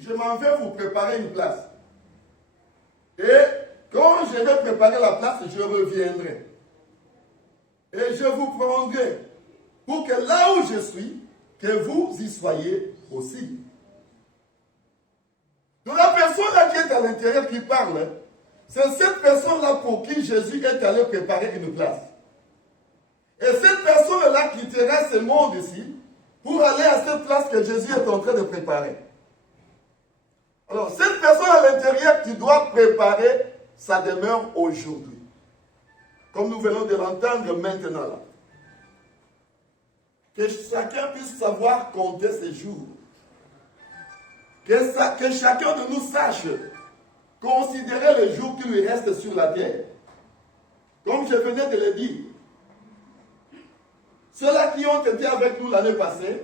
je m'en vais vous préparer une place. Et quand je vais préparer la place, je reviendrai. Et je vous prendrai pour que là où je suis, que vous y soyez aussi. Donc la personne-là qui est à l'intérieur qui parle, c'est cette personne-là pour qui Jésus est allé préparer une place. Et cette personne-là quittera ce monde ici pour aller à cette place que Jésus est en train de préparer. Alors, cette personne à l'intérieur qui doit préparer sa demeure aujourd'hui. Comme nous venons de l'entendre maintenant là. Que chacun puisse savoir compter ses jours. Que chacun de nous sache considérer les jours qui lui restent sur la terre. Comme je venais de le dire. Ceux-là qui ont été avec nous l'année passée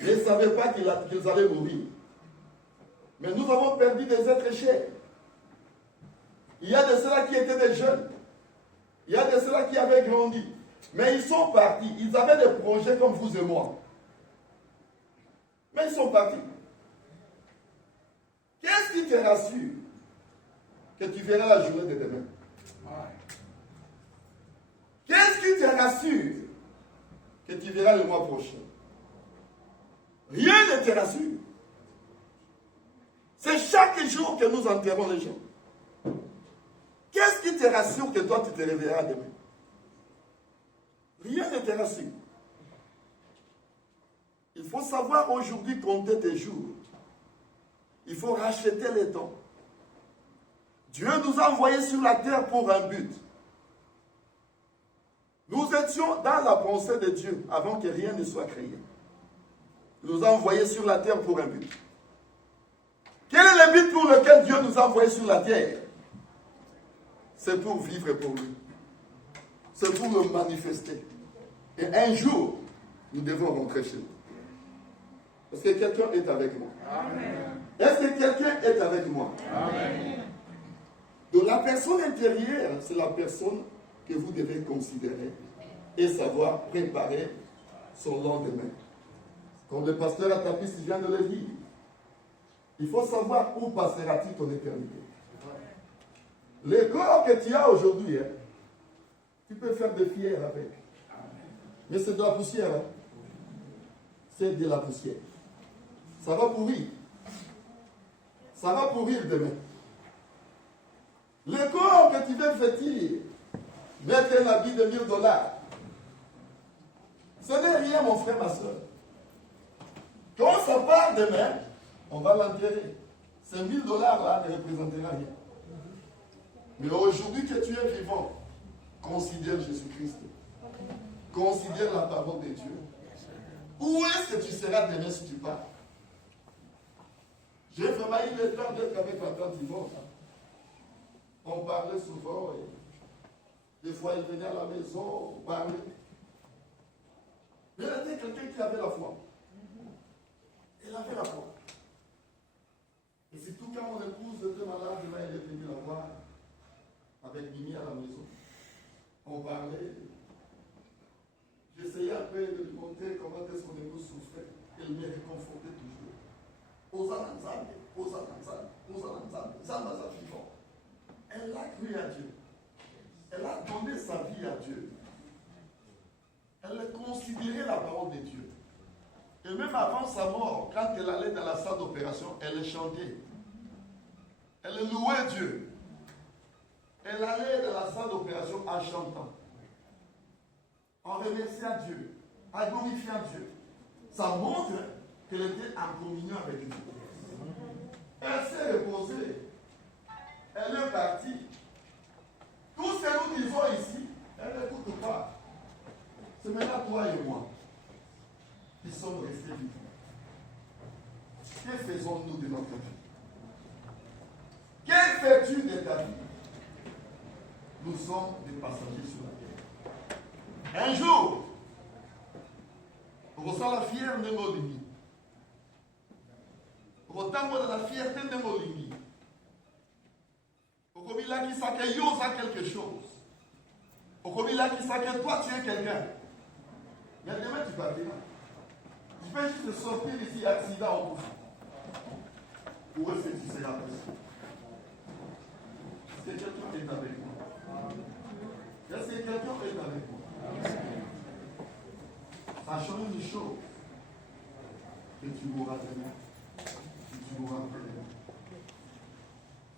ne savaient pas qu'ils allaient mourir. Mais nous avons perdu des êtres chers. Il y a de ceux-là qui étaient des jeunes. Il y a de ceux-là qui avaient grandi. Mais ils sont partis. Ils avaient des projets comme vous et moi. Mais ils sont partis. Qu'est-ce qui te rassure que tu verras la journée de demain? Qu'est-ce qui te rassure que tu verras le mois prochain? Rien ne te rassure. C'est chaque jour que nous enterrons les gens. Qu'est-ce qui te rassure que toi tu te réveilleras demain? Rien ne te rassure. Il faut savoir aujourd'hui compter tes jours. Il faut racheter les temps. Dieu nous a envoyés sur la terre pour un but. Nous étions dans la pensée de Dieu avant que rien ne soit créé. Il nous a envoyés sur la terre pour un but. Quel est le but pour lequel Dieu nous a envoyés sur la terre? C'est pour vivre pour lui. C'est pour le manifester. Et un jour, nous devons rentrer chez nous. Est-ce que quelqu'un est avec moi? Amen. Est-ce que quelqu'un est avec moi? Amen. Donc la personne intérieure, c'est la personne que vous devez considérer et savoir préparer son lendemain. Comme le pasteur Atapis vient de le dire, il faut savoir où passera-t-il ton éternité. Le corps que tu as aujourd'hui, tu peux faire des pierres avec. Mais c'est de la poussière. C'est de la poussière. Ça va pourrir. Ça va pourrir demain. Le corps que tu veux vêtir, mettre un habit de $1000, ce n'est rien, mon frère, ma soeur. Quand ça part demain, on va l'enterrer. Ces $1000 là ne représentera rien. Mais aujourd'hui que tu es vivant, considère Jésus-Christ. Considère la parole de Dieu. Où est-ce que tu seras demain si tu pars? J'ai vraiment eu le temps d'être avec ma tante Yvonne. On parlait souvent. Et des fois, elle venait à la maison, on parlait. Mais elle était quelqu'un qui avait la foi. Elle avait la foi. Et c'est tout quand mon épouse était malade, elle est venue la voir avec Mimi à la maison. On parlait. J'essayais un peu de lui montrer comment est-ce que mon épouse souffrait. Elle me réconfortait toujours. Elle a cru à Dieu. Elle a donné sa vie à Dieu. Elle a considéré la parole de Dieu. Et même avant sa mort, quand elle allait dans la salle d'opération, elle chantait. Elle louait Dieu. Elle allait dans la salle d'opération en chantant, en remerciant Dieu, en glorifiant Dieu. Ça montre qu'elle était en communion avec Dieu. Elle s'est reposée. Elle est partie. Tout ce que nous disons ici, elle n'écoute pas. C'est maintenant toi et moi qui sommes restés vivants. Que faisons-nous de notre vie? Que fais-tu de ta vie? Nous sommes des passagers sur la terre. Un jour, on ressent la fière de nos limites. Autant de la fierté de nos limites. Au il a qui sait que yo a quelque chose. Au il a qui sait que toi tu es quelqu'un. Mais demain tu partiras. Tu peux juste sortir ici, accident au bout. est-ce que tu seras pressé? Est-ce que quelqu'un est avec moi? Est-ce que quelqu'un est avec moi? Ça change une chose. Que tu mourras demain. Que tu mourras demain.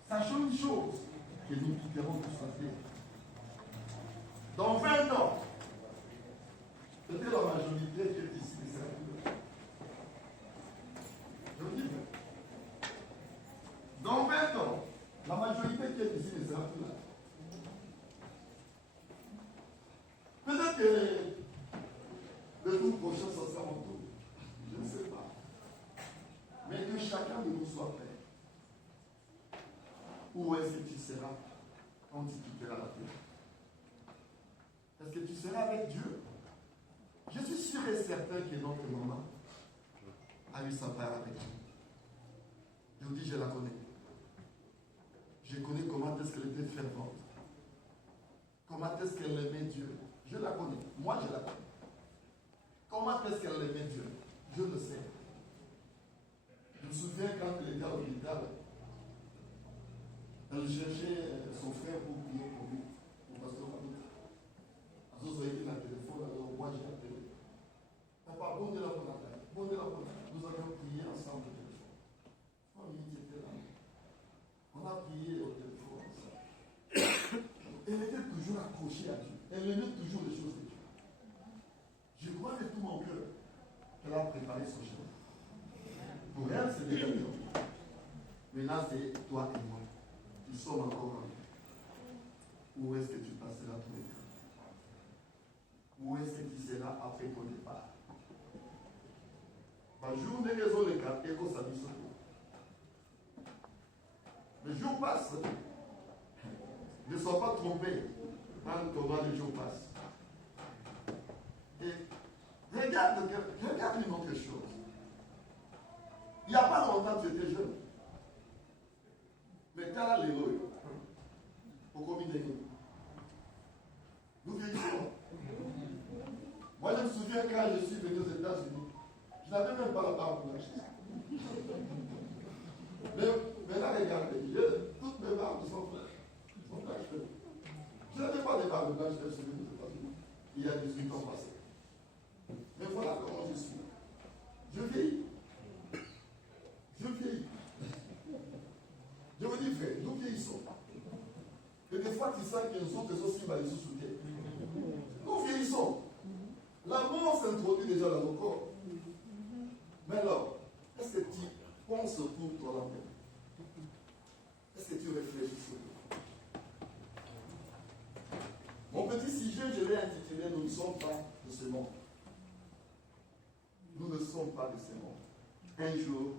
Ça change une chose. Que nous quitterons tout ça. Dans 20 ans, peut-être la majorité qui est ici, mais c'est la plus. Je vous dis, dans 20 ans, la majorité qui est ici ne sera plus là. Peut-être que le tour prochain, ça sera mon tour. Je ne sais pas. Mais que chacun de nous soit prêt. Où est-ce que tu seras quand tu quitteras la terre? Est-ce que tu seras avec Dieu? Je suis sûr et certain que notre maman a eu sa part avec Dieu. Je vous dis, je la connais. Je connais comment est-ce qu'elle était fervente. Comment est-ce qu'elle aimait Dieu. Je la connais. Moi, je la connais. Comment est-ce qu'elle aimait Dieu? Je le sais. Je me souviens quand elle était à l'hôpital, elle cherchait son frère pour prier pour lui, pour pasteur Fadouk. Alors, vous avez dit la téléphone, alors moi j'ai appelé. Papa, bon de la bonne attaque. Bon de la bonne attaque. Nous avions prié ensemble au téléphone. Quand il était là, on a prié au téléphone ensemble. Elle était toujours accrochée à Dieu. Elle aimait toujours les choses de Dieu. Je crois de tout mon cœur qu'elle a préparé son chemin. Pour elle, c'est déjà bien. Maintenant, c'est toi et moi. Nous sommes encore en vie. Où est-ce que tu passeras tous les temps? Où est-ce que tu seras après ton départ? Ma journée raison les quatre et qu'on s'habille sur toi. Les jours passent. Ne sois pas trompé quand les jours passent. Et regarde une autre chose. Il n'y a pas longtemps, tu étais jeune. Mais quand les lois, au commun des nous, nous vieillissons. Moi, je me souviens quand je suis venu aux États-Unis, je n'avais même pas la barbe blanche. Mais là, regardez, toutes mes barbes sont blanches. Je n'avais pas de barbe blanche, je suis venu aux États-Unis. Il y a 18 ans passés. Mais voilà comment je suis. Je vieillis. Je vieillis. Je vous dis, frère, nous vieillissons. Et des fois, tu sens que nous autres aussi, va les sous-souter. Nous vieillissons. La mort s'introduit déjà dans nos corps. Mais alors, est-ce que tu penses pour ton avenir? Est-ce que tu réfléchis sur toi? Mon petit sujet, je l'ai intitulé « Nous ne sommes pas de ce monde ». Nous ne sommes pas de ce monde. Un jour,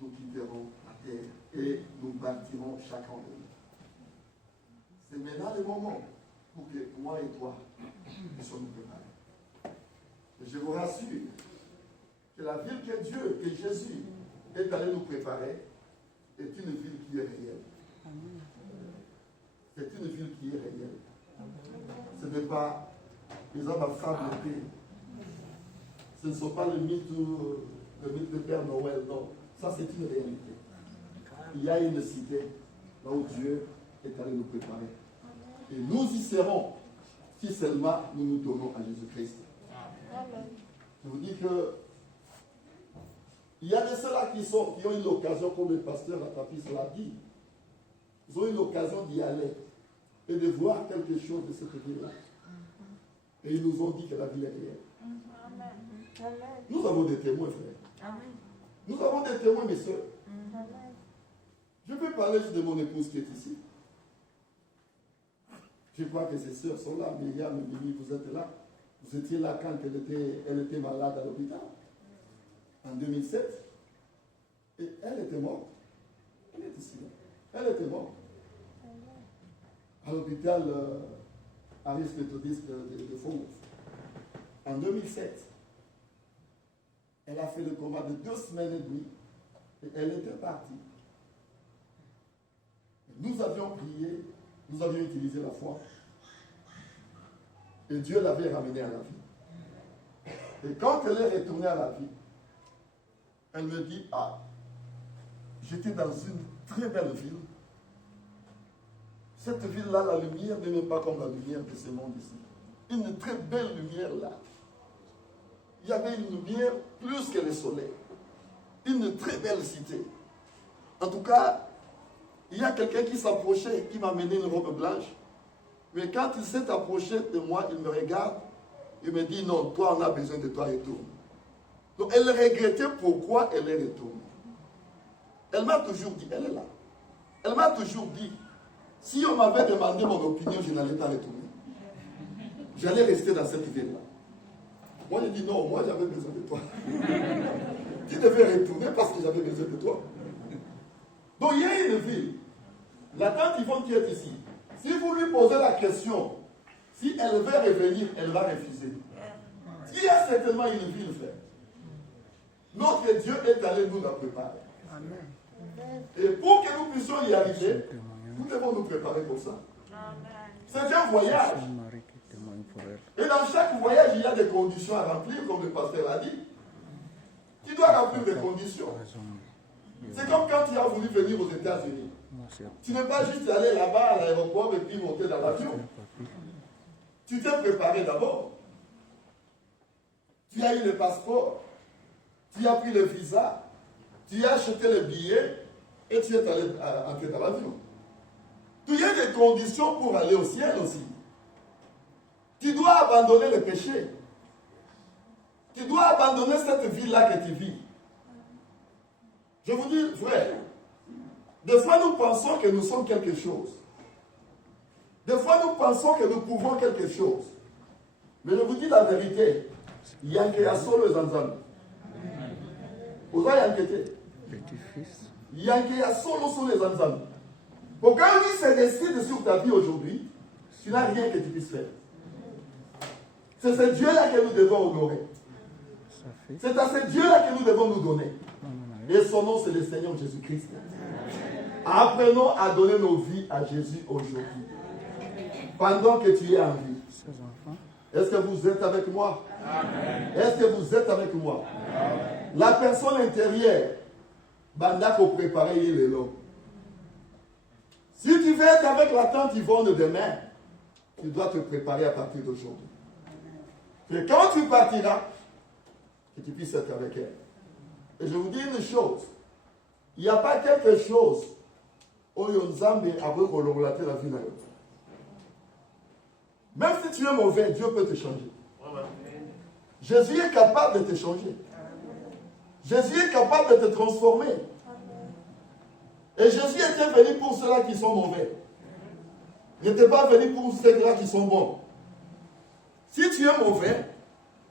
nous quitterons la terre et nous bâtirons chacun de nous. C'est maintenant le moment pour que moi et toi puissions nous préparer. Et je vous rassure que la ville que Dieu, que Jésus est allé nous préparer est une ville qui est réelle. C'est une ville qui est réelle. Ce n'est pas les hommes à fabriquer. Ce ne sont pas le mythe de Père Noël, non. Ça, c'est une réalité. Il y a une cité là où Dieu est allé nous préparer. Et nous y serons si seulement nous nous donnons à Jésus-Christ. Je vous dis que il y a de ceux-là qui ont eu l'occasion, comme le pasteur Atapis l'a dit, ils ont eu l'occasion d'y aller et de voir quelque chose de cette ville-là. Et ils nous ont dit que la ville est réelle. Nous avons des témoins, frères. Nous avons des témoins, mes soeurs. Je peux parler juste de mon épouse qui est ici. Je crois que ses soeurs sont là. Myriam, Mimi, vous êtes là. Vous étiez là quand elle était malade à l'hôpital. En 2007. Et elle était morte. Elle est ici. Elle était morte. À l'hôpital Aris méthodiste de Faux. En 2007. Elle a fait le coma de 2 semaines et demie. Et elle était partie. Nous avions prié. Nous avions utilisé la foi. Et Dieu l'avait ramenée à la vie. Et quand elle est retournée à la vie, elle me dit, ah, J'étais dans une très belle ville. Cette ville-là, la lumière n'est même pas comme la lumière de ce monde ici. Une très belle lumière là. Il y avait une lumière plus que le soleil. Une très belle cité. En tout cas, il y a quelqu'un qui s'approchait, qui m'a amené une robe blanche. Mais quand il s'est approché de moi, il me regarde. Il me dit, non, toi, on a besoin de toi, retourne. Donc, elle regrettait pourquoi elle est retournée. Elle m'a toujours dit, elle est là. Elle m'a toujours dit, si on m'avait demandé mon opinion, je n'allais pas retourner. J'allais rester dans cette ville-là. Moi, j'ai dit, non, moi, j'avais besoin de toi. Tu devais retourner parce que j'avais besoin de toi. Donc, il y a une ville. La tante Yvonne qui est ici. Si vous lui posez la question, si elle veut revenir, elle va refuser. Il y a certainement une ville, frère. Notre Dieu est allé nous la préparer. Et pour que nous puissions y arriver, nous devons nous préparer pour ça. C'est un voyage. Et dans chaque voyage, il y a des conditions à remplir, comme le pasteur l'a dit. Tu dois remplir des conditions. C'est comme quand tu as voulu venir aux États-Unis. Tu n'es pas juste aller là-bas à l'aéroport et puis monter dans l'avion. Tu t'es préparé d'abord. Tu as eu le passeport. Tu as pris le visa. Tu as acheté le billet et tu es allé entrer dans l'avion. Il y a des conditions pour aller au ciel aussi. Tu dois abandonner le péché. Tu dois abandonner cette vie-là que tu vis. Je vous dis, frère, des fois nous pensons que nous sommes quelque chose. Des fois nous pensons que nous pouvons quelque chose. Mais je vous dis la vérité, il y a un solo zanzan. Vous avez enquêté. Il y a un solo les zanzan. Pour quand lui se décide sur ta vie aujourd'hui, tu n'as rien que tu puisses faire. C'est ce Dieu-là que nous devons honorer. C'est à ce Dieu-là que nous devons nous donner. Et son nom, c'est le Seigneur Jésus-Christ. Apprenons à donner nos vies à Jésus aujourd'hui. Pendant que tu es en vie. Est-ce que vous êtes avec moi? Est-ce que vous êtes avec moi? La personne intérieure, Bandako préparer le long. Si tu veux être avec la tante Yvonne demain, tu dois te préparer à partir d'aujourd'hui. Et quand tu partiras, que tu puisses être avec elle. Et je vous dis une chose, il n'y a pas quelque chose où Yonzambe a relaté la vie d'un autre. Même si tu es mauvais, Dieu peut te changer. Jésus est capable de te changer. Jésus est capable de te transformer. Et Jésus était venu pour ceux-là qui sont mauvais. Il n'était pas venu pour ceux-là qui sont bons. Si tu es mauvais,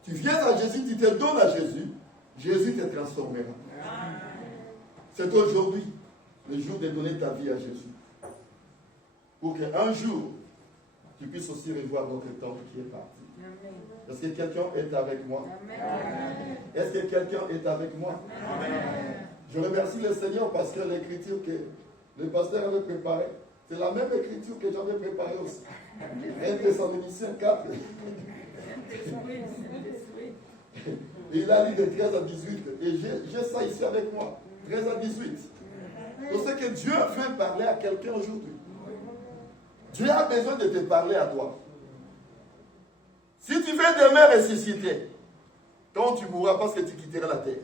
tu viens à Jésus, tu te donnes à Jésus, Jésus te transformera. C'est aujourd'hui le jour de donner ta vie à Jésus. Pour qu'un jour, tu puisses aussi revoir notre temps qui est parti. Est-ce que quelqu'un est avec moi? Est-ce que quelqu'un est avec moi? Je remercie le Seigneur parce que l'écriture que le pasteur avait préparée, c'est la même écriture que j'avais préparée aussi. 1 Thessaloniciens 4. Et il a lu de 13 à 18. Et j'ai ça ici avec moi. 13 à 18. Donc c'est que Dieu veut parler à quelqu'un aujourd'hui. Dieu a besoin de te parler à toi. Si tu veux demain ressusciter, quand tu mourras parce que tu quitteras la terre.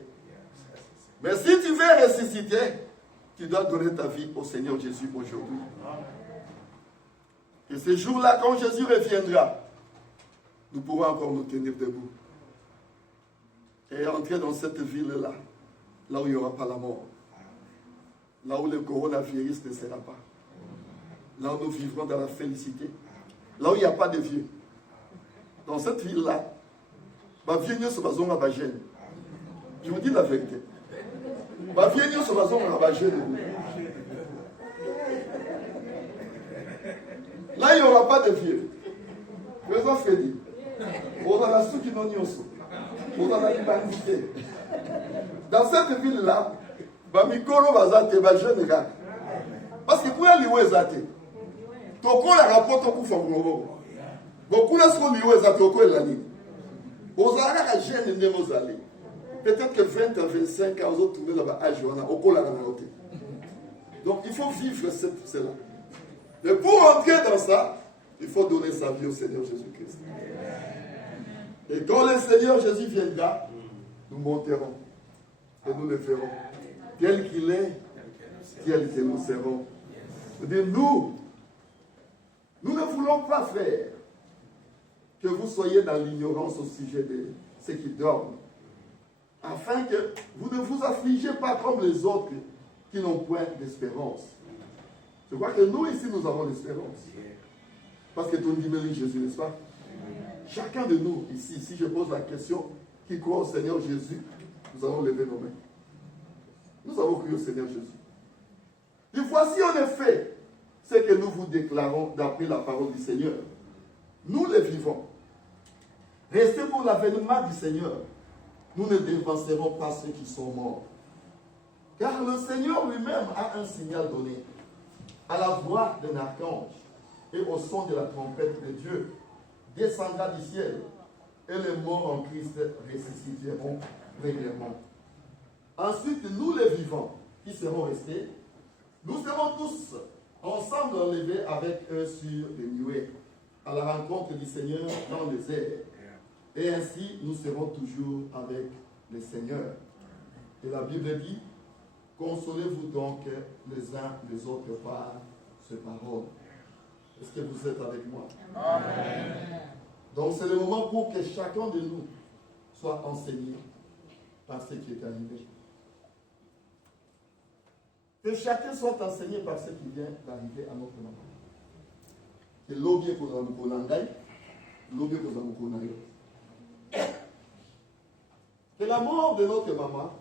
Mais si tu veux ressusciter, tu dois donner ta vie au Seigneur Jésus aujourd'hui. Et ce jour-là, quand Jésus reviendra, nous pourrons encore nous tenir debout. Et entrer dans cette ville-là, là où il n'y aura pas la mort. Là où le coronavirus ne sera pas. Là où nous vivrons dans la félicité. Là où il n'y a pas de vieux. Dans cette ville-là, ma vie ne se base à gêne. Je vous dis la vérité. Ma vie ne se base à gêne. Là, il n'y aura pas de vieux. Président Freddy, on a la soupe qui n'en on a la l'humanité. Dans cette ville-là, Bamikolo Bazate, jeune gars. Parce que pour aller où est Zate, Toko la rapporte au coup Fabrobo. Beaucoup de ce qu'on dit où est Zate, Toko est l'année. Aux Arabes, jeune ne vous allez. Peut-être que 20 à 25 ans, vous tournez là-bas à Joana, au Kola Ranaote. Donc il faut vivre cela. Mais pour entrer dans ça, il faut donner sa vie au Seigneur Jésus-Christ. Et quand le Seigneur Jésus viendra, nous monterons et nous le ferons. Tel qu'il est, tel que nous serons. C'est-à-dire, nous ne voulons pas, frère, que vous soyez dans l'ignorance au sujet de ceux qui dorment, afin que vous ne vous affligez pas comme les autres qui n'ont point d'espérance. Je crois que nous, ici, nous avons l'espérance. Parce que tu dis, mais Jésus, n'est-ce pas? Chacun de nous, ici, si je pose la question, qui croit au Seigneur Jésus, nous allons lever nos mains. Nous avons cru au Seigneur Jésus. Et voici en effet ce que nous vous déclarons d'après la parole du Seigneur. Nous les vivons. Restez pour l'avènement du Seigneur. Nous ne dévancerons pas ceux qui sont morts. Car le Seigneur lui-même a un signal donné. À la voix d'un archange et au son de la trompette de Dieu, descendra du ciel, et les morts en Christ ressusciteront premièrement. Ensuite, nous les vivants qui serons restés, nous serons tous ensemble enlevés avec eux sur les nuées, à la rencontre du Seigneur dans les airs. Et ainsi, nous serons toujours avec le Seigneur. Et la Bible dit, consolez-vous donc les uns les autres par ces paroles. Est-ce que vous êtes avec moi? Amen. Donc c'est le moment pour que chacun de nous soit enseigné par ce qui est arrivé. Que chacun soit enseigné par ce qui vient d'arriver à notre moment. Que l'objet pour la moukonangai, l'objet pour la moukonangai. Que la mort de notre maman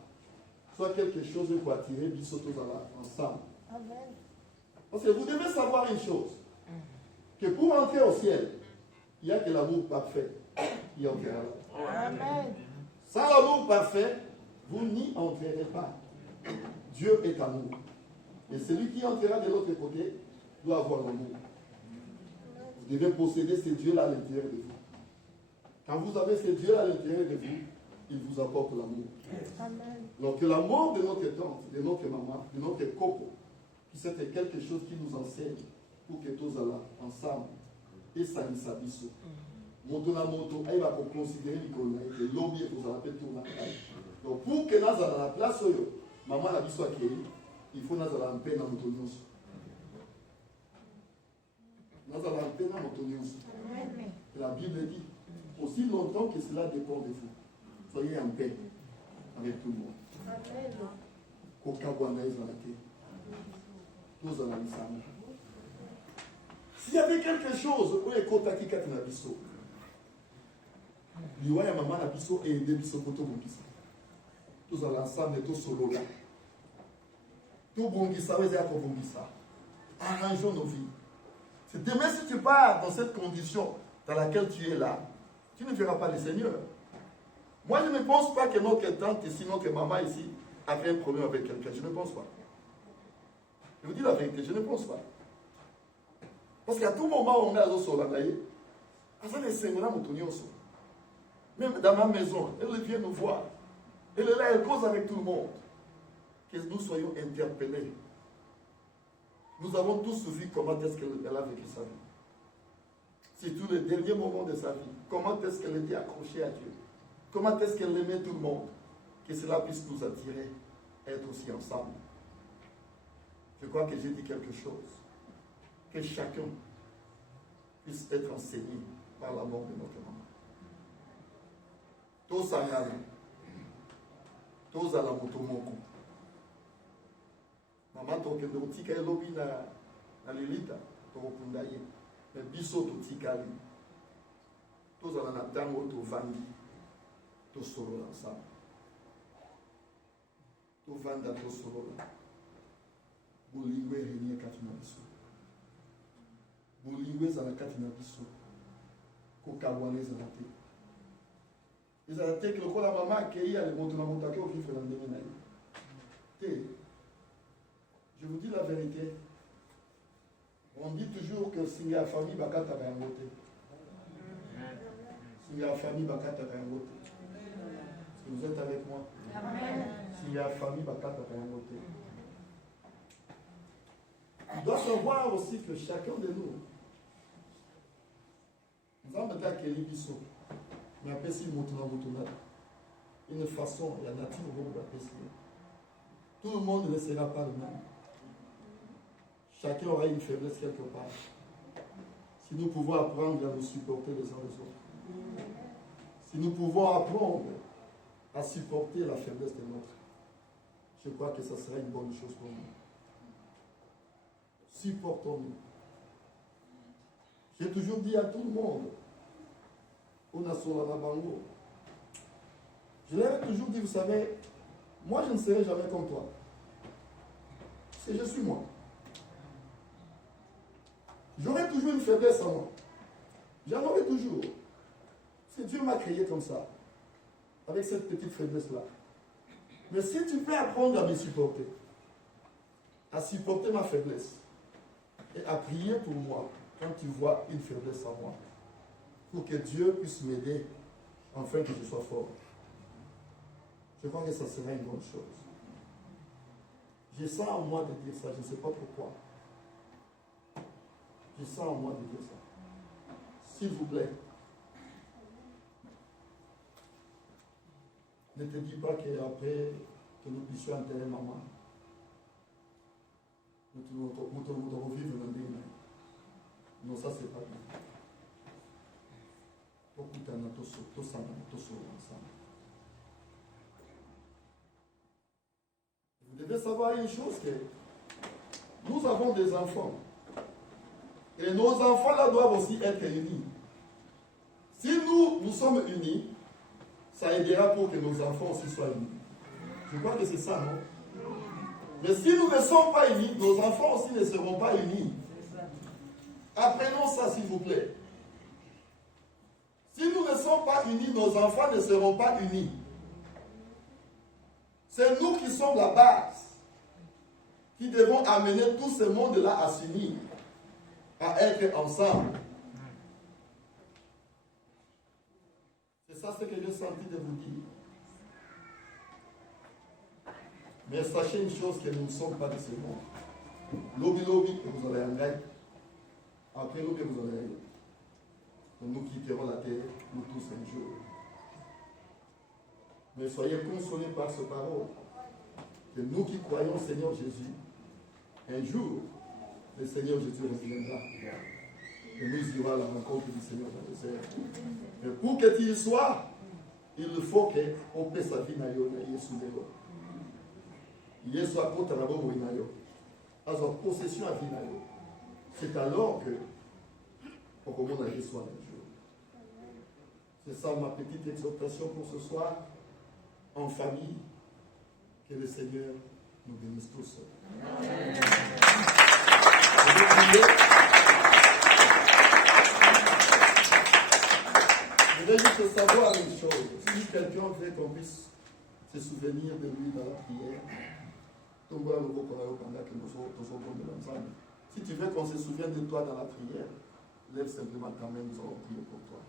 soit quelque chose pour attirer Bissotos ensemble. Amen. Parce que vous devez savoir une chose, que pour entrer au ciel, il n'y a que l'amour parfait qui entrera là. Amen. Sans l'amour parfait, vous n'y entrerez pas. Dieu est amour. Et celui qui entrera de l'autre côté doit avoir l'amour. Vous devez posséder ce Dieu-là à l'intérieur de vous. Quand vous avez ce Dieu-là à l'intérieur de vous, il vous apporte l'amour. Amen. Donc l'amour de notre tante, de notre maman, de notre coco, c'était quelque chose qui nous enseigne pour que tous allons ensemble. Et ça nous s'abisso. Moto na moto, il va considérer que l'objet vous appelle tout la place. Donc pour que nous allons à la place, maman a biso accueilli, il faut que nous allons en paix dans notre nous. Nous allons en paix dans notre nous. La Bible dit, aussi longtemps que cela dépend de vous, soyez en paix avec tout le monde. S'il y avait quelque chose, où est Kotaki Katinabiso? Liwaya maman Nabiso et Debiso Koto Bongisa. Tous ensemble, tous solo là. Tout Bongisa, vous êtes pour Bongisa. Arrangeons nos vies. C'est demain si tu pars dans cette condition dans laquelle tu es là, tu ne verras pas le Seigneur. Moi, je ne pense pas que notre tante ici, notre maman ici, avait un problème avec quelqu'un. Je ne pense pas. Je vous dis la vérité, je ne pense pas. Parce qu'à tout moment, on est à Zosolanaï. Même dans ma maison, elle vient nous voir. Elle est là, elle cause avec tout le monde. Que nous soyons interpellés. Nous avons tous vu comment est-ce qu'elle a vécu sa vie. C'est tous les derniers moments de sa vie. Comment est-ce qu'elle était accrochée à Dieu. Comment est-ce qu'elle aimait tout le monde. Que cela puisse nous attirer, être aussi ensemble. Je crois que j'ai dit quelque chose. Que chacun puisse être enseigné par la mort de notre maman. Tous à la tous à la motomoko. Maman toke de tika elobi na lilita to kundaye. Mais biso to tika li. Tous à la natango to vandi to solo ensemble. To vanda to solo. Bolingwe renie katina biso. Bolingwe za katina biso. Ko kawane za te. Ils ont été que le la maman qui a les mots de la montagne au vivre dans le domaine. Je vous dis la vérité. On dit toujours que s'il y a famille, Bakata va voter. S'il y a famille, Bakata va voter. Est-ce que vous êtes avec moi? S'il y a famille, Bakata va voter. Il doit savoir aussi que chacun de nous, nous avons été accueillis Bissot, mais après si nous une façon, il y a nature pour tout le monde ne sera pas le même. Chacun aura une faiblesse quelque part. Si nous pouvons apprendre à nous supporter les uns les autres, si nous pouvons apprendre à supporter la faiblesse de l'autre, je crois que ça sera une bonne chose pour nous. Supportons-nous. J'ai toujours dit à tout le monde, on a sur la bango. Je leur ai toujours dit, vous savez, moi je ne serai jamais comme toi. C'est je suis moi. J'aurai toujours une faiblesse en moi. J'en aurai toujours. C'est Dieu m'a créé comme ça, avec cette petite faiblesse-là. Mais si tu peux apprendre à me supporter, à supporter ma faiblesse, et à prier pour moi quand tu vois une faiblesse en moi, pour que Dieu puisse m'aider, afin que je sois fort. Je crois que ça sera une bonne chose. J'ai ça en moi de dire ça, je ne sais pas pourquoi. J'ai ça en moi de dire ça. S'il vous plaît, ne te dis pas qu'après que nous puissions enterrer maman, nous revivre dans des mains. Non, ça c'est pas bien. Vous devez savoir une chose, que nous avons des enfants. Et nos enfants là doivent aussi être unis. Si nous sommes unis, ça aidera pour que nos enfants aussi soient unis. Je crois que c'est ça, non? Mais si nous ne sommes pas unis, nos enfants aussi ne seront pas unis. Apprenons ça, s'il vous plaît. Si nous ne sommes pas unis, nos enfants ne seront pas unis. C'est nous qui sommes la base, qui devons amener tout ce monde-là à s'unir, à être ensemble. C'est ça ce que j'ai senti de vous dire. Mais sachez une chose, que nous ne sommes pas de ce monde. Lobby, vous allez en grec. Après lobby, vous allez aller. Nous quitterons la terre, nous tous un jour. Mais soyez consolés par ce parole. Que nous qui croyons au Seigneur Jésus, un jour, le Seigneur Jésus reviendra. Et nous irons à la rencontre du Seigneur dans le désert. Mais pour que tu y sois, il faut qu'on paie sa vie dans Yesu. Yesu a côté la boue inayo. Alors possession à vie nayo. C'est alors que on commence à Yesu un jour. C'est ça ma petite exhortation pour ce soir, en famille. Que le Seigneur nous bénisse tous. Amen. Je vais juste savoir une chose. Si quelqu'un veut qu'on puisse se souvenir de lui dans la prière, si tu veux qu'on se souvienne de toi dans la prière, lève simplement ta main, nous allons prier pour toi.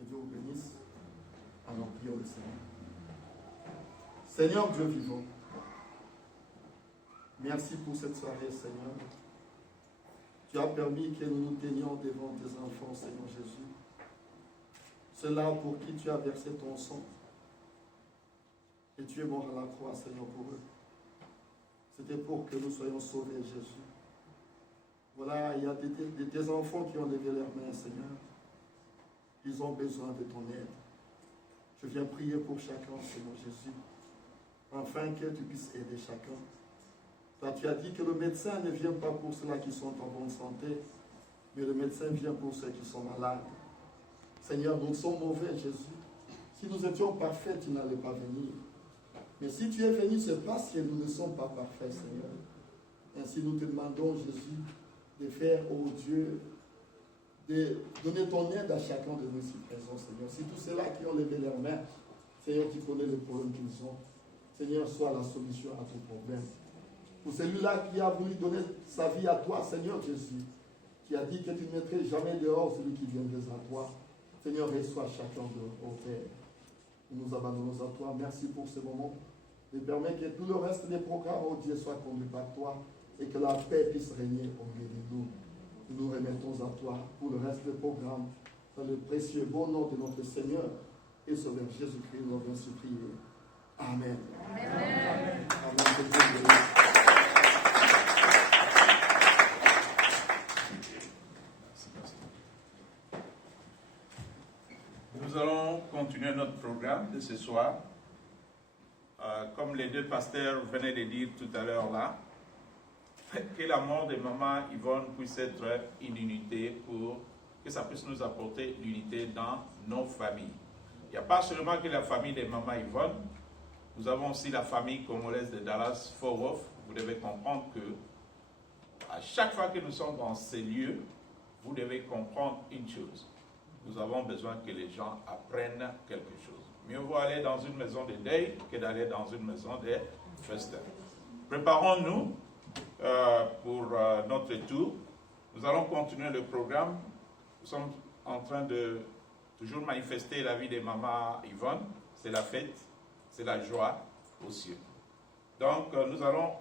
Et Dieu vous bénisse. Alors prions le Seigneur. Seigneur Dieu vivant, merci pour cette soirée, Seigneur. Tu as permis que nous nous tenions devant tes enfants, Seigneur Jésus. Ceux-là pour qui tu as versé ton sang. Et tu es mort à la croix, Seigneur, pour eux. C'était pour que nous soyons sauvés, Jésus. Voilà, il y a des enfants qui ont levé leurs mains, Seigneur. Ils ont besoin de ton aide. Je viens prier pour chacun, Seigneur Jésus, afin que tu puisses aider chacun. Toi, tu as dit que le médecin ne vient pas pour ceux-là qui sont en bonne santé, mais le médecin vient pour ceux qui sont malades. Seigneur, nous sommes mauvais, Jésus. Si nous étions parfaits, tu n'allais pas venir. Mais si tu es venu, c'est parce que nous ne sommes pas parfaits, Seigneur. Ainsi, nous te demandons, Jésus, de faire, oh Dieu, de donner ton aide à chacun de nous ici présents, Seigneur. Si tous ceux-là qui ont levé leurs mains, Seigneur, tu connais les problèmes qu'ils ont. Seigneur, sois la solution à ton problème. Pour celui-là qui a voulu donner sa vie à toi, Seigneur Jésus, qui a dit que tu ne mettrais jamais dehors celui qui viendrait à toi. Seigneur, reçois chacun de au Père. Nous nous abandonnons à toi. Merci pour ce moment. Et permets que tout le reste des programmes, oh Dieu, soit conduit par toi et que la paix puisse régner au milieu de nous. Nous nous remettons à toi pour le reste des programmes. Dans le précieux beau nom de notre Seigneur et Sauveur Jésus-Christ, nous avons supplié. Amen. Amen. Amen. Nous allons continuer notre programme de ce soir. Comme les deux pasteurs venaient de dire tout à l'heure là, que la mort de maman Yvonne puisse être une unité pour que ça puisse nous apporter l'unité dans nos familles. Il n'y a pas seulement que la famille de maman Yvonne, nous avons aussi la famille congolaise de Dallas-Fort Worth. Vous devez comprendre que à chaque fois que nous sommes dans ces lieux, vous devez comprendre une chose. Nous avons besoin que les gens apprennent quelque chose. Mieux vaut aller dans une maison de deuil que d'aller dans une maison de festin. Préparons-nous pour notre tour. Nous allons continuer le programme. Nous sommes en train de toujours manifester la vie de maman Yvonne. C'est la fête, c'est la joie aux cieux. Donc nous allons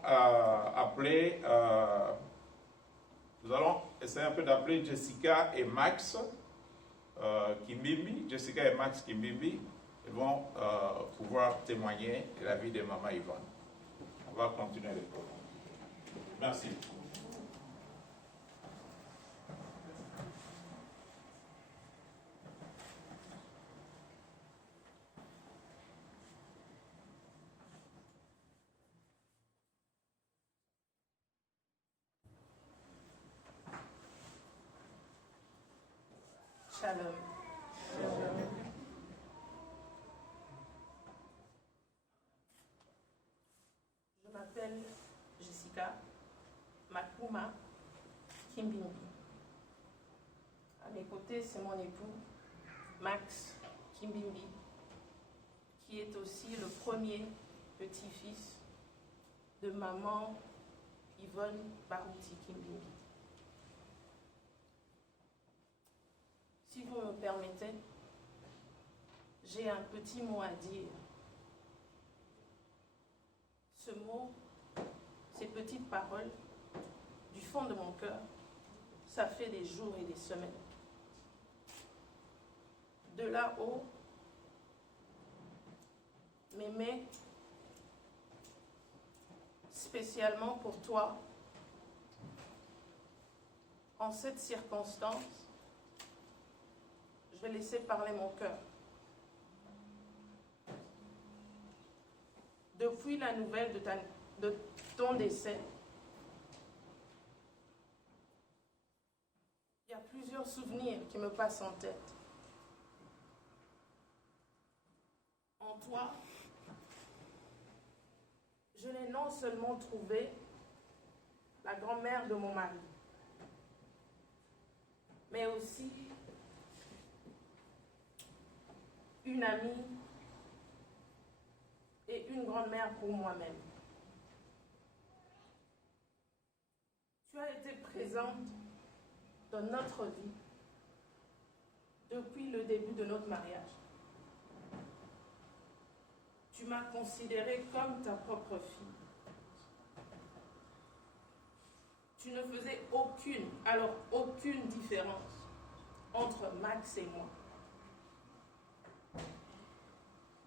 nous allons essayer un peu d'appeler Jessica et Max Kimbimbi. Jessica et Max Kimbimbi. Ils vont pouvoir témoigner de la vie de maman Yvonne. On va continuer le programme. Merci. Shalom. Je m'appelle Jessica Makuma Kimbimbi. À mes côtés, c'est mon époux, Max Kimbimbi, qui est aussi le premier petit-fils de maman Yvonne Barouti Kimbimbi. Si vous me permettez, j'ai un petit mot à dire. Ce mot, ces petites paroles, du fond de mon cœur, ça fait des jours et des semaines. De là-haut, m'aimer spécialement pour toi, en cette circonstance, je vais laisser parler mon cœur. Depuis la nouvelle de ton décès, il y a plusieurs souvenirs qui me passent en tête. En toi, je n'ai non seulement trouvé la grand-mère de mon mari, mais aussi une amie et une grand-mère pour moi-même. Tu as été présente dans notre vie depuis le début de notre mariage. Tu m'as considérée comme ta propre fille. Tu ne faisais aucune différence entre Max et moi.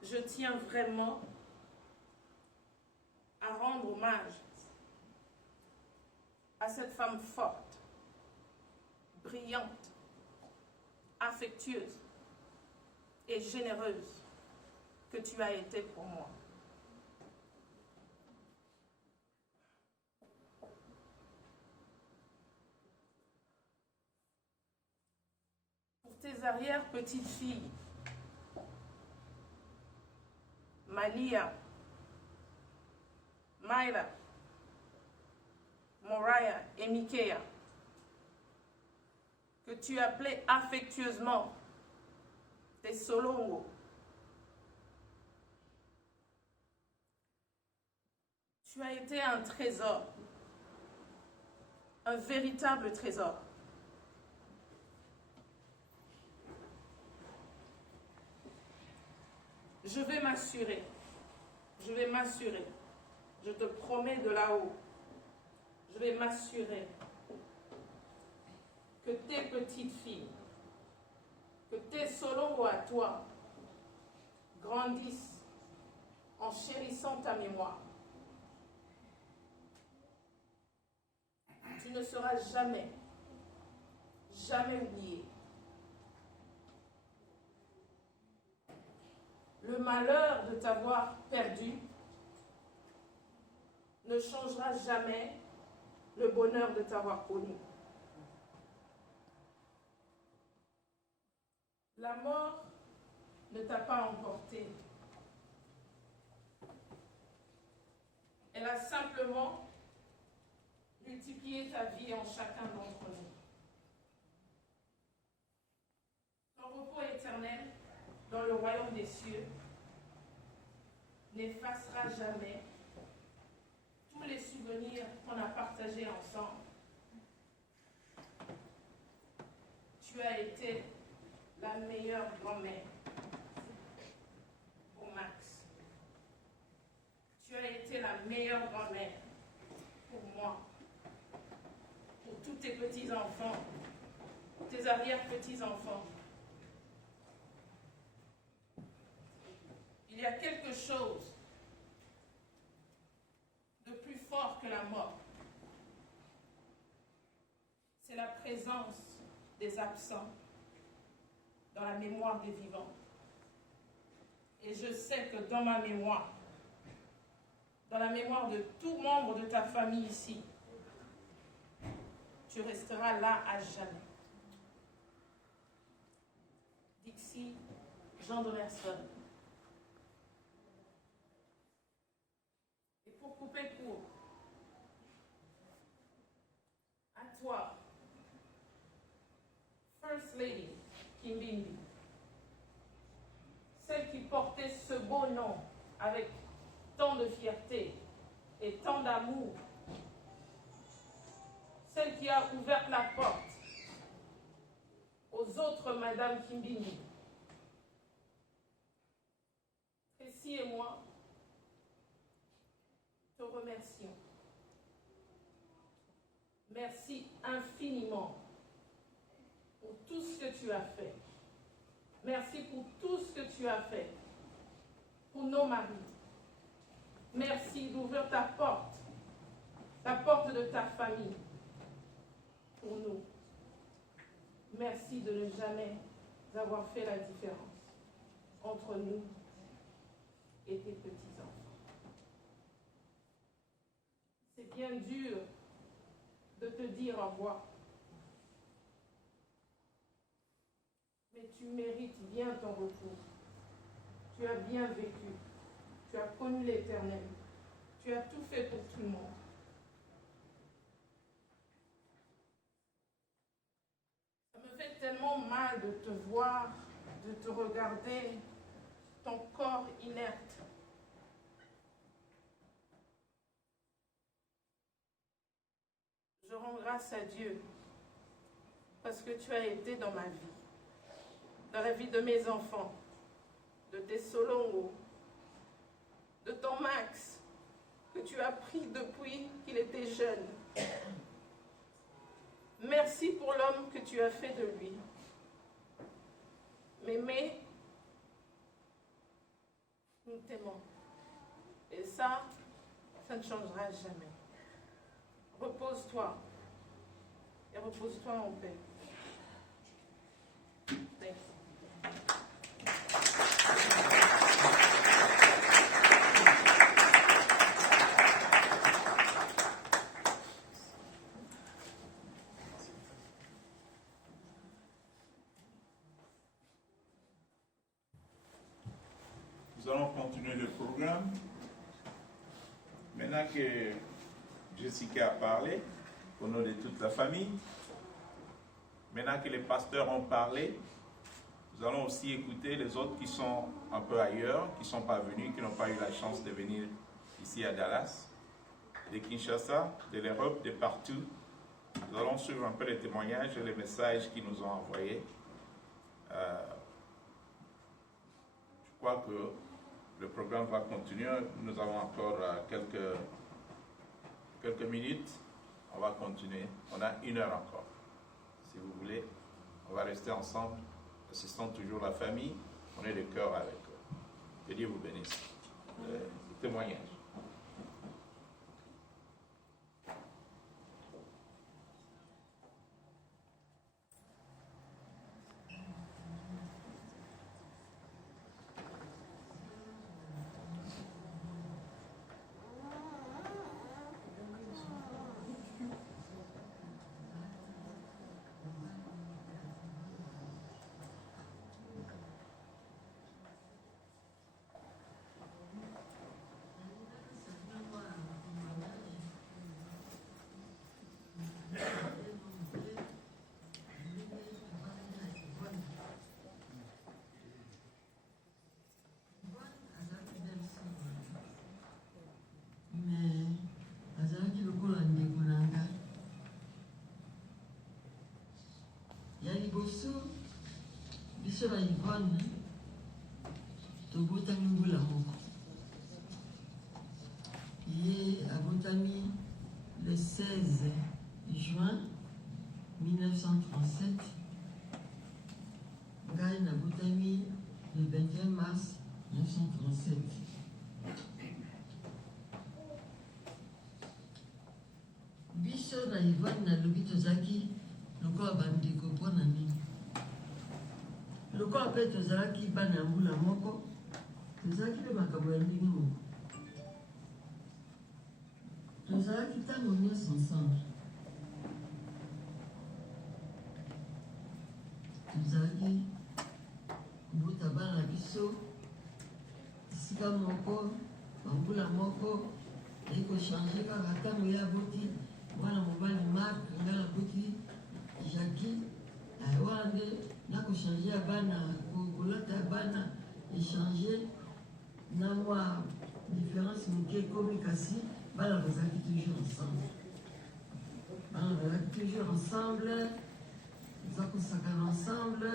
Je tiens vraiment à rendre hommage à cette femme forte, brillante, affectueuse et généreuse que tu as été pour moi. Pour tes arrière-petites-filles, Malia, Myra, Moriah et Mikeya, que tu appelais affectueusement tes Solongo. Tu as été un trésor, un véritable trésor. Je vais m'assurer je vais m'assurer, je te promets de là-haut, je vais m'assurer que tes petites filles, que tes solos à toi grandissent en chérissant ta mémoire. Tu ne seras jamais, jamais oublié. Le malheur de t'avoir perdu ne changera jamais le bonheur de t'avoir connu. La mort ne t'a pas emporté. Elle a simplement multiplié ta vie en chacun d'entre nous. Ton repos éternel dans le royaume des cieux n'effacera jamais tous les souvenirs qu'on a partagés ensemble. Tu as été la meilleure grand-mère pour Max. Tu as été la meilleure grand-mère pour moi, pour tous tes petits-enfants, tes arrière-petits-enfants. Il y a quelque chose de plus fort que la mort. C'est la présence des absents dans la mémoire des vivants. Et je sais que dans ma mémoire, dans la mémoire de tout membre de ta famille ici, tu resteras là à jamais. Dixie Jean Donnerson. Et pour couper court, à toi, First Lady Kimbindi, celle qui portait ce beau nom avec tant de fierté et tant d'amour, celle qui a ouvert la porte aux autres Madame Kimbindi. Tracy et moi te remercions. Merci infiniment pour tout ce que tu as fait. Merci pour tout ce que tu as fait pour nos maris. Merci d'ouvrir ta porte de ta famille pour nous. Merci de ne jamais avoir fait la différence entre nous et tes petits-enfants. C'est bien dur de te dire au revoir. Mais tu mérites bien ton retour. Tu as bien vécu. Tu as connu l'Éternel. Tu as tout fait pour tout le monde. Ça me fait tellement mal de te voir, de te regarder, ton corps inerte. Je rends grâce à Dieu parce que tu as été dans ma vie, dans la vie de mes enfants, de tes Solongo, de ton Max, que tu as pris depuis qu'il était jeune. Merci pour l'homme que tu as fait de lui. Mémé, nous t'aimons. Et ça ne changera jamais. Repose-toi. Et repose-toi en paix. Thanks. Nous allons continuer le programme. Maintenant que Jessica a parlé, au nom de toute la famille, maintenant que les pasteurs ont parlé, nous allons aussi écouter les autres qui sont un peu ailleurs, qui ne sont pas venus, qui n'ont pas eu la chance de venir ici à Dallas, de Kinshasa, de l'Europe, de partout. Nous allons suivre un peu les témoignages et les messages qu'ils nous ont envoyés. Je crois que Le programme va continuer. Nous avons encore quelques minutes. On va continuer. On a 1 heure encore. Si vous voulez, on va rester ensemble, assistant toujours la famille. On est de cœur avec eux. Que Dieu vous bénisse. Témoignage. biso ba Yvonne tobotami mbula moko ye abotami le 16 juin 1937 ngai nabotami le 21 mars 1937 biso na Yvonne nalobi tozalaki lokola bandeko mpona nini lokola mpe tozalaki bana ya mbula moko tozalaki mpe makambo ya ndenge moko tozalaki ntango nyonso ensemble tozalaki kobota bana na biso esika moko bambula moko eyi kochange kaka ntango ye aboti mwana mobali Mark ngai naboti Jackie wana nde nakochange ya bana kolata ya bana échange na mwa différence moke ekomi kasi bana bazalaki toujours ensemble bana bazalaki toujours ensemble eza kosakana ensemble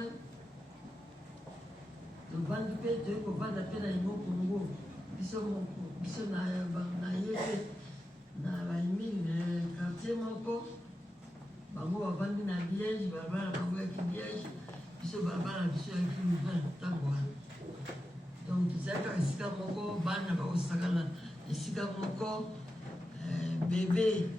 tovandi mpe toyei kovanda mpe na yango Congo biso na ye mpe na baemile quartier moko bango bavandi na Liège balabala bango yaki Liège biso balabala biso yaki Louvain ntango wana donc tozalaka esika moko bana bakosakana esika moko bebe